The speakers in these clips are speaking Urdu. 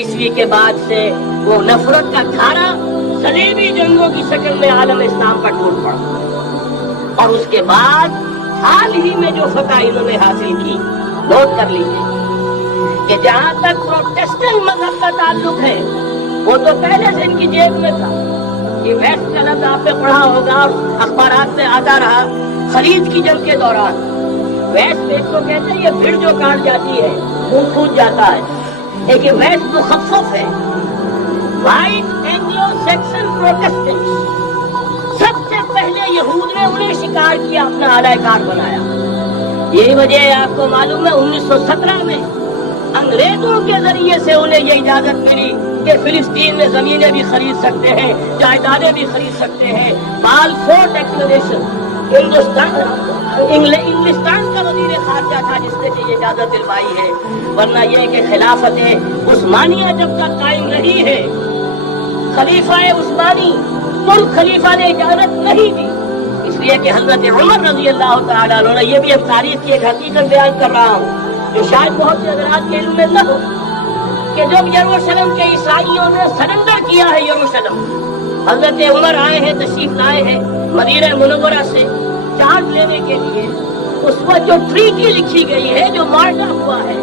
عیسوی کے بعد سے وہ نفرت کا کھارا صلیبی جنگوں کی شکل میں عالم اسلام پر ٹوٹ پڑا، اور اس کے بعد حال ہی میں جو فتح انہوں نے حاصل کی، نوٹ کر لیجیے کہ جہاں تک پروٹیسٹنٹ مذہب کا تعلق ہے وہ تو پہلے سے ان کی جیب میں تھا۔ یہ ویسٹ کا لفظ آپ نے پڑھا ہوگا اور اخبارات میں آتا رہا خرید کی جنگ کے دوران۔ ویسٹ ایک تو کہتے ہیں یہ بھیڑ جو کاٹ جاتی ہے خون پھوٹ جاتا ہے، لیکن ویسٹ مخفف ہے، وائٹ اینگلو سیکسن پروٹیسٹنٹس۔ سب سے پہلے یہود نے انہیں شکار کیا، اپنا اعلی کار بنایا۔ یہی وجہ ہے آپ کو معلوم ہے 1917 میں انگریزوں کے ذریعے سے انہیں یہ اجازت ملی کہ فلسطین میں زمینیں بھی خرید سکتے ہیں، جائیدادیں بھی خرید سکتے ہیں۔ بالفور ڈیکلریشن انگلستان کا وزیر خارجہ تھا جس نے یہ اجازت دلوائی ہے، ورنہ یہ کہ خلافت عثمانیہ جب تک قائم رہی ہے، خلیفہ عثمانی ترک خلیفہ نے اجازت نہیں دی، اس لیے کہ حضرت عمر رضی اللہ تعالیٰ عنہ نے، یہ بھی اب تاریخ کی ایک حقیقت بیان کر رہا ہوں جو شاید بہت سے حضرات کے علم میں نہ ہو، کہ جب یروشلم کے عیسائیوں نے سرنڈر کیا ہے، یروشلم حضرت عمر آئے ہیں، تشریف لائے ہیں مدینہ منورہ سے چارج لینے کے لیے، اس وقت جو ٹریٹی لکھی گئی ہے، جو معاہدہ ہوا ہے،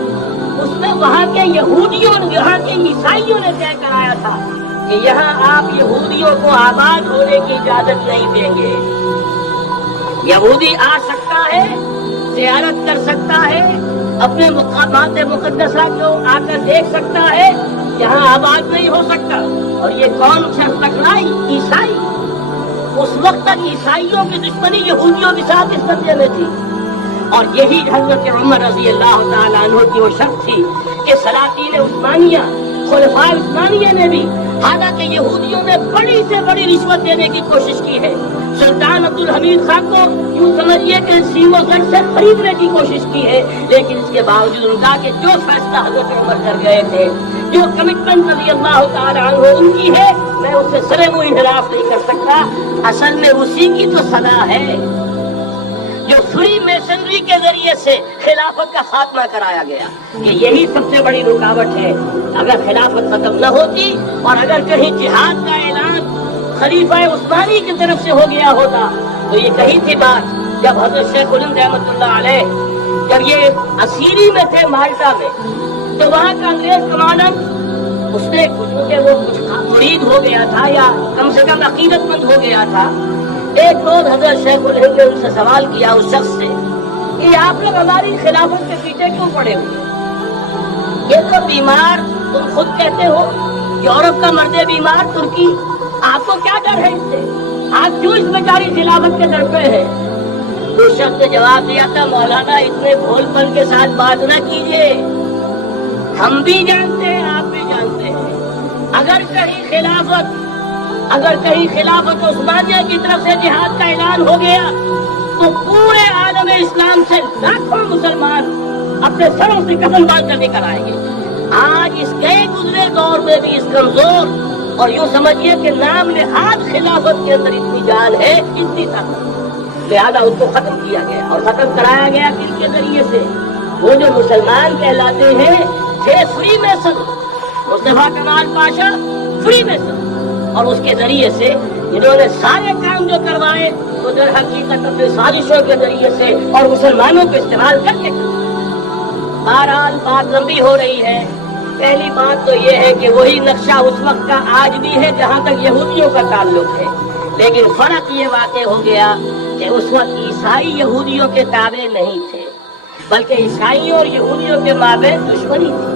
اس میں وہاں کے یہودیوں، یہاں کے عیسائیوں نے طے کرایا تھا کہ یہاں آپ یہودیوں کو آباد ہونے کی اجازت نہیں دیں گے۔ یہودی آ سکتا ہے، زیارت کر سکتا ہے، اپنے مقامات مقدسہ کو آ کر دیکھ سکتا ہے، یہاں آباد نہیں ہو سکتا۔ اور یہ کون شرط ٹکرائی؟ عیسائی۔ اس وقت تک عیسائیوں کی دشمنی یہودیوں کے ساتھ اس درجے میں تھی، اور یہی حضرت عمر رضی اللہ تعالیٰ عنہ کی وہ شرط تھی کہ سلاطین عثمانیہ، خلفائے عثمانیہ نے بھی، حالانکہ یہودیوں نے بڑی سے بڑی رشوت دینے کی کوشش کی ہے، سلطان عبدالحمید خان کو یوں سمجھیے کہ سیم و زر سے خریدنے کی کوشش کی ہے، لیکن اس کے باوجود ان کا کہ جو فیصلہ حضرت عمر کر گئے تھے، جو کمٹمنٹ رضی اللہ تعالیٰ عنہ ان کی ہے، میں اس سے سرے منہ انحراف نہیں کر سکتا۔ اصل میں اسی کی تو صدا ہے جو فری میسنری کے ذریعے سے خلافت کا خاتمہ کرایا گیا، کہ یہی سب سے بڑی رکاوٹ ہے۔ اگر خلافت ختم نہ ہوتی اور اگر کہیں جہاد کا اعلان خلیفہ عثمانی کی طرف سے ہو گیا ہوتا تو یہ کہی تھی بات، جب حضرت شیخ الہند رحمۃ اللہ علیہ جب یہ اسیری میں تھے مالٹا میں، تو وہاں کا انگریز کمانڈنٹ اس نے کچھ مرید ہو گیا تھا یا کم سے کم عقیدت مند ہو گیا تھا۔ ایک روز حضرت شیخ الہند نے ان سے سوال کیا اس شخص سے کہ آپ لوگ ہماری خلافت کے پیچھے کیوں پڑے ہوئے؟ یہ تو بیمار تم خود کہتے ہو، یورپ کا مرد بیمار ترکی، آپ کو کیا ڈر ہے اس سے؟ آپ کیوں اس بیچاری خلافت کے در پہ ہے؟ اس شخص نے جواب دیا تھا، مولانا اتنے بھول پن کے ساتھ بات نہ کیجیے، ہم بھی جانتے ہیں آپ بھی جانتے ہیں، اگر کہیں خلافت عثمانیہ کی طرف سے جہاد کا اعلان ہو گیا تو پورے عالم اسلام سے لاکھوں مسلمان اپنے سروں سے کفن باندھ کر نکل آئیں گے۔ آج اس گئے گزرے دور میں بھی اس کمزور اور یوں سمجھیے کہ نام نہاد خلافت کے اندر اتنی جان ہے، اتنی طاقت، لہذا اس کو ختم کیا گیا، اور ختم کرایا گیا کن کے ذریعے سے؟ وہ جو مسلمان کہلاتے ہیں تھے فری میسن، مصطفیٰ کمال پاشا فری میسن، اور اس کے ذریعے سے انہوں نے سارے کام جو کروائے وہ در حقیقت اپنے سازشوں کے ذریعے سے اور مسلمانوں کو استعمال کر کے۔ بہرحال بات لمبی ہو رہی ہے۔ پہلی بات تو یہ ہے کہ وہی نقشہ اس وقت کا آج بھی ہے جہاں تک یہودیوں کا تعلق ہے، لیکن فرق یہ واقع ہو گیا کہ اس وقت عیسائی یہودیوں کے تابع نہیں تھے، بلکہ عیسائیوں اور یہودیوں کے مابین دشمنی تھی۔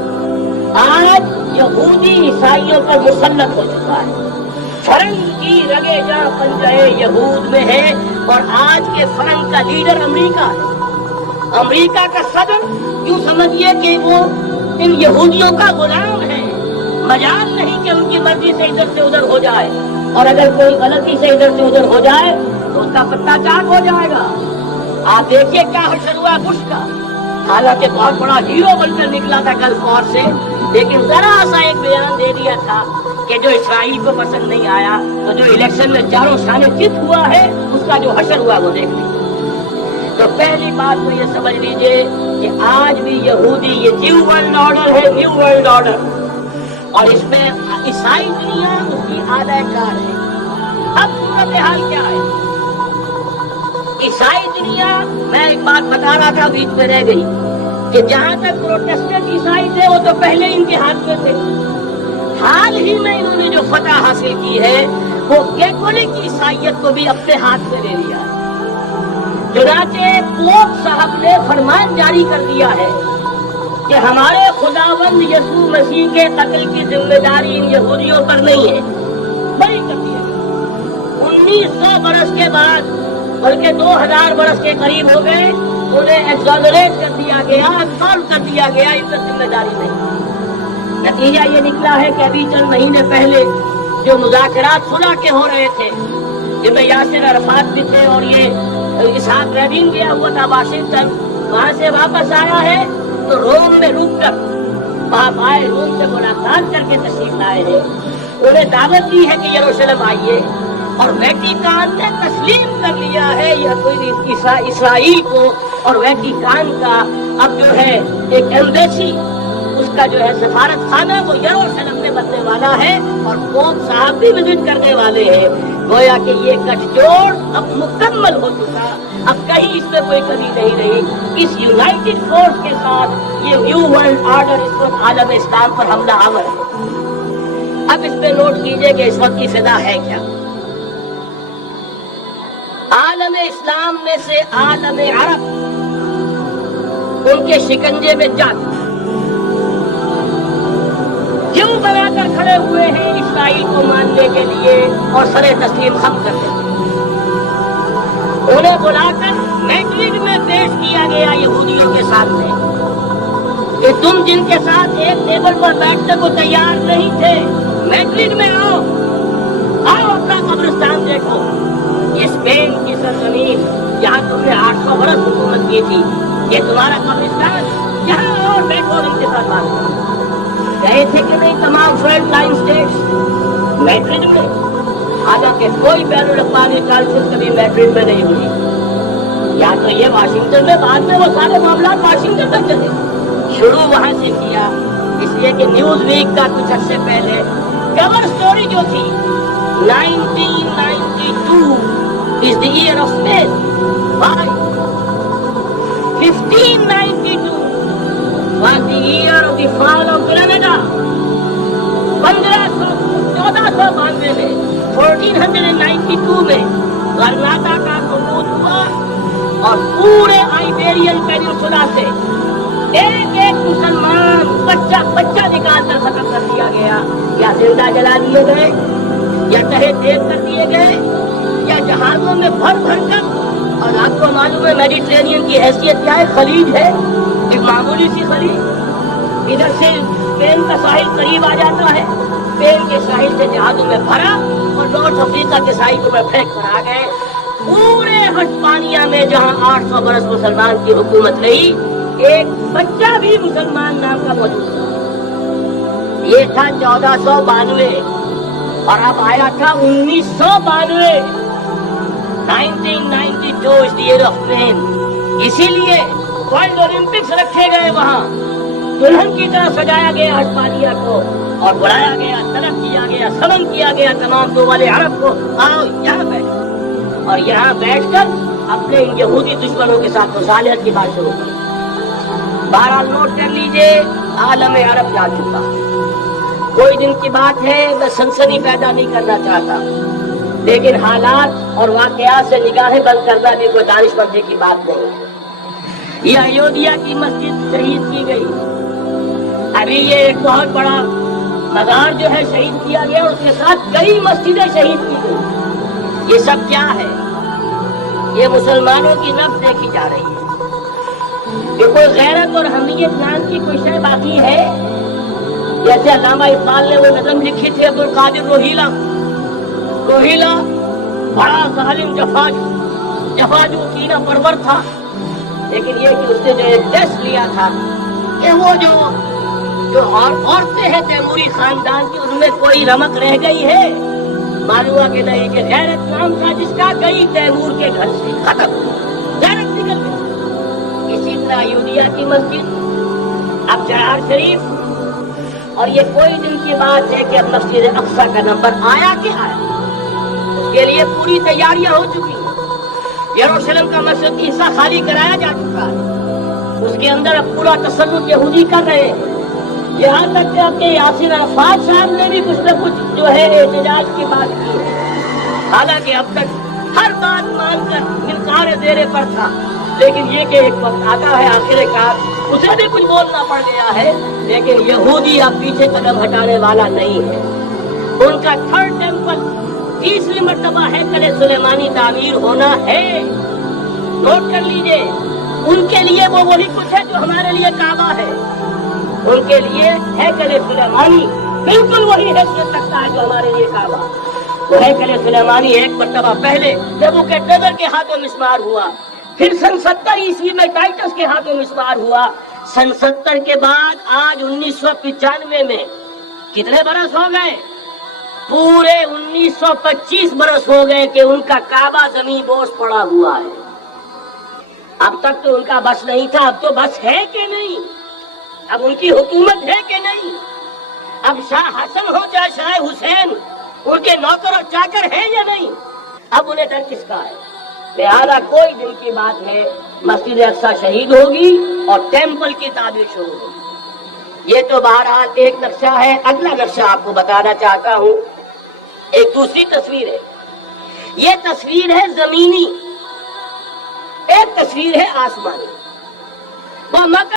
آج یہودی عیسائیوں پر مسلط ہو چکا ہے، فرنگ کی رگے جاں پنجے یہود میں ہے، اور آج کے فرنگ کا لیڈر امریکہ ہے۔ امریکہ کا صدر یوں سمجھیے کہ وہ ان یہودیوں کا غلام ہے، مجال نہیں کہ ان کی مرضی سے ادھر سے ادھر ہو جائے، اور اگر کوئی غلطی سے ادھر سے ادھر ہو جائے تو اس کا پتہ چاک ہو جائے گا۔ آپ دیکھیے کیا حشر ہوا بش کا، حالانکہ بہت بڑا ہیرو بن کر نکلا تھا گلف وار سے، لیکن ذرا سا ایک بیان دے دیا تھا کہ جو اسرائیل کو پسند نہیں آیا، تو جو الیکشن میں چاروں شانے چت ہوا ہے اس کا جو حشر ہوا وہ دیکھ لیجیے۔ تو پہلی بات تو یہ سمجھ لیجیے کہ آج بھی یہودی، یہ نیو ورلڈ آرڈر ہے، نیو ورلڈ آرڈر، اور اس میں عیسائی دنیا اس کی اعلی کار ہے. اب صورتحال کیا ہے؟ عیسائی دنیا، میں ایک بات بتا رہا تھا بیچ میں رہ گئی، کہ جہاں تک پروٹسٹنٹ عیسائی تھے وہ تو پہلے ان کے ہاتھ میں تھے. حال ہی میں انہوں نے جو فتح حاصل کی ہے وہ کیتھولک عیسائیت کو بھی اپنے ہاتھ میں لے لیا ہے. چنانچہ پوپ صاحب نے فرمان جاری کر دیا ہے کہ ہمارے خداوند یسوع مسیح کے قتل کی ذمہ داری ان یہودیوں پر نہیں ہے، بری کر دیا. 1900 برس کے بعد، بلکہ 2000 برس کے قریب ہو گئے، انہیں ایگزونریٹ کر دیا گیا، انفال کر دیا گیا، ان پر ذمہ داری نہیں. نتیجہ یہ نکلا ہے کہ ابھی چند مہینے پہلے جو مذاکرات صلح کے ہو رہے تھے، جن میں یاسر عرفات بھی تھے اور یہ اسحاق رابین گیا ہوا تھا واشنگٹن، وہاں سے واپس آیا ہے تو روم میں رک کر آپ آئے، روم سے ملاقات کر کے تشریف لائے ہیں. انہیں دعوت دی ہے کہ یروشلم آئیے، اور ویٹیکان نے تسلیم کر لیا ہے یا کوئی اسرائیل کو، اور ویٹیکان کا اب جو ہے ایک ایمبیسی، اس کا جو ہے سفارت خانہ وہ یروشلم میں بننے والا ہے، اور پوپ صاحب بھی وزٹ کرنے والے ہیں. گویا کہ یہ گٹھ جوڑ اب مکمل ہو چکا، اب کہیں اس میں کوئی کمی نہیں رہی. اس یونائٹڈ فورس کے ساتھ یہ نیو ورلڈ آرڈر اس وقت عالم اسلام پر حملہ آور ہے. اب اس پہ نوٹ کیجئے کہ اس وقت کی فضا ہے کیا. عالم اسلام میں سے عالم عرب ان کے شکنجے میں جاتے کیوں بنا کر کھڑے ہوئے ہیں اسرائیل کو ماننے کے لیے اور سر تسلیم خم کرنے کے لیے. انہیں بلا کر میڈرڈ میں پیش کیا گیا یہودیوں کے سامنے کہ تم جن کے ساتھ ایک ٹیبل پر بیٹھنے کو تیار نہیں تھے، میڈرڈ میں آؤ، اپنا قبرستان دیکھو. اسپین کی سرزمین جہاں تم نے 800 برس حکومت کی تھی، یہ تمہارا قبرستان، یہاں اور بیٹھو ان کے ساتھ بات کرو. گئے تھے کہ نہیں تمام فرنٹ لائن اسٹیٹس میڈرڈ میں؟ حالانکہ کوئی بین الاقوامی کانفرنس کبھی میڈرڈ میں نہیں ہوئی. یا تو یہ واشنگٹن میں، بعد میں وہ سارے معاملات واشنگٹن تک چلے. شروع وہاں سے کیا، اس لیے کہ نیوز ویک کا کچھ عرصے پہلے کور سٹوری جو تھی 1992 is the year of Spain. Why? 1592 was the year of the fall of Granada. 1492 میں 1492 میں غرناطہ کا سقوط ہوا، اور پورے آئیبیرین پیننسولا سے ایک ایک مسلمان بچہ نکال کر ختم کر دیا گیا، یا زندہ جلا دیے گئے، یا تہے تیز کر دیے گئے، یا جہازوں میں بھر بھر کر. اور آپ کو معلوم ہے میڈیٹرینین کی حیثیت کیا ہے؟ خلیج ہے، ایک معمولی سی خلیج. ادھر سے اسپین کا ساحل قریب آ جاتا ہے، اسپین کے ساحل سے جہازوں میں بھرا اور نارتھ افریقہ کے ساحل میں پھینک کر آ گئے. پورے ہسپانیہ میں جہاں 800 برس مسلمان کی حکومت رہی، ایک بچہ بھی مسلمان نام کا موجود تھا. یہ تھا 1492، اور اب آیا تھا 1992. 1992 is the year of pain. اسی لیے ورلڈ اولمپکس رکھے گئے، وہاں دلہن کی طرح سجایا گیا ہسپانیہ کو، اور بلایا گیا، طلب کیا گیا، سمن کیا گیا تمام دول عرب کو، آؤ یہاں بیٹھو. اور یہاں بیٹھ کر اپنے ان یہودی دشمنوں کے ساتھ مصالحت کی بات شروع کی. بہرحال نوٹ کر لیجئے، عالم عرب جا چکا. کوئی دن کی بات ہے، میں سنسنی پیدا نہیں کرنا چاہتا، لیکن حالات اور واقعات سے نگاہیں بند کرنا بھی کوئی دانش مندی کی بات نہیں ہے. یہ ایودھیا کی مسجد شہید کی گئی، ابھی یہ ایک بہت بڑا مزار جو ہے شہید کیا گیا، اس کے ساتھ کئی مسجدیں شہید کی گئی. یہ سب کیا ہے؟ یہ مسلمانوں کی نفس دیکھی جا رہی ہے. کہ کوئی غیرت اور حمیت نام کی کوئی شے باقی ہے؟ جیسے علامہ اقبال نے وہ نظم لکھی تھی عبدالقادر روہیلا، بڑا ظالم جفا جو کینہ پرور تھا، لیکن یہ کہ اس نے جو ٹیسٹ لیا تھا کہ وہ جو عورتیں ہیں تیموری خاندان کی، ان میں کوئی رمق رہ گئی ہے؟ معلوم ہوا کہ نہیں، کہ غیرت نام تھا جس کا گئی تیمور کے گھر سے ختم، غیرت نکل گئی. اسی طرح ایودھیا کی مسجد اب جہار شریف اور یہ کوئی دن کی بات ہے کہ اب مسجد اقصی کا نمبر آیا کہ آیا، اس کے لیے پوری تیاریاں ہو چکی ہیں۔ یروشلم کا مشرقی حصہ خالی کرایا جا چکا ہے، اس کے اندر اب پورا تسلط یہودی کر رہے ہیں۔ یہاں تک کہ یاسر عرفات صاحب نے بھی کچھ نہ کچھ جو ہے احتجاج کی بات کی ہے، حالانکہ اب تک ہر بات مان کر انکار زیر پر تھا، لیکن یہ کہ ایک وقت آتا ہے آخر کار اسے بھی کچھ بولنا پڑ گیا ہے۔ لیکن یہودی اب پیچھے قدم ہٹانے والا نہیں ہے۔ ان کا تھرڈ ٹیمپل تیسری مرتبہ ہیکل سلیمانی تعمیر ہونا ہے، نوٹ کر لیجئے۔ ان کے لیے وہ وہی کچھ ہے جو ہمارے لیے کعبہ ہے، ان کے لیے ہیکل سلیمانی بالکل وہی حیثیت رکھتا ہے جو ہمارے لیے کعبہ۔ وہ ہیکل سلیمانی ایک مرتبہ پہلے نیبوکدنیزر کے ہاتھوں مسمار ہوا، پھر سن 70 عیسوی میں ٹائٹس کے ہاتھوں مسمار ہوا، سن 70 کے بعد آج 1995 میں کتنے برس ہو گئے؟ پورے 1925 برس ہو گئے کہ ان کا کعبہ زمین بوس پڑا ہوا ہے۔ اب تک تو ان کا بس نہیں تھا، اب تو بس ہے کہ نہیں؟ اب ان کی حکومت ہے کہ نہیں؟ اب شاہ حسن ہو چاہے شاہ حسین، ان کے نوکر اور چاکر ہیں یا نہیں؟ اب انہیں ڈر کس کا ہے؟ لہذا کوئی دن کی بات ہے مسجد اقصی شہید ہوگی اور ٹیمپل کی تعمیر شروع ہوگی۔ یہ تو بہرحال ایک نقشہ ہے۔ اگلا نقشہ آپ کو بتانا چاہتا ہوں، ایک دوسری تصویر ہے۔ یہ تصویر ہے زمینی، ایک تصویر ہے آسمانی۔ وہ مکہ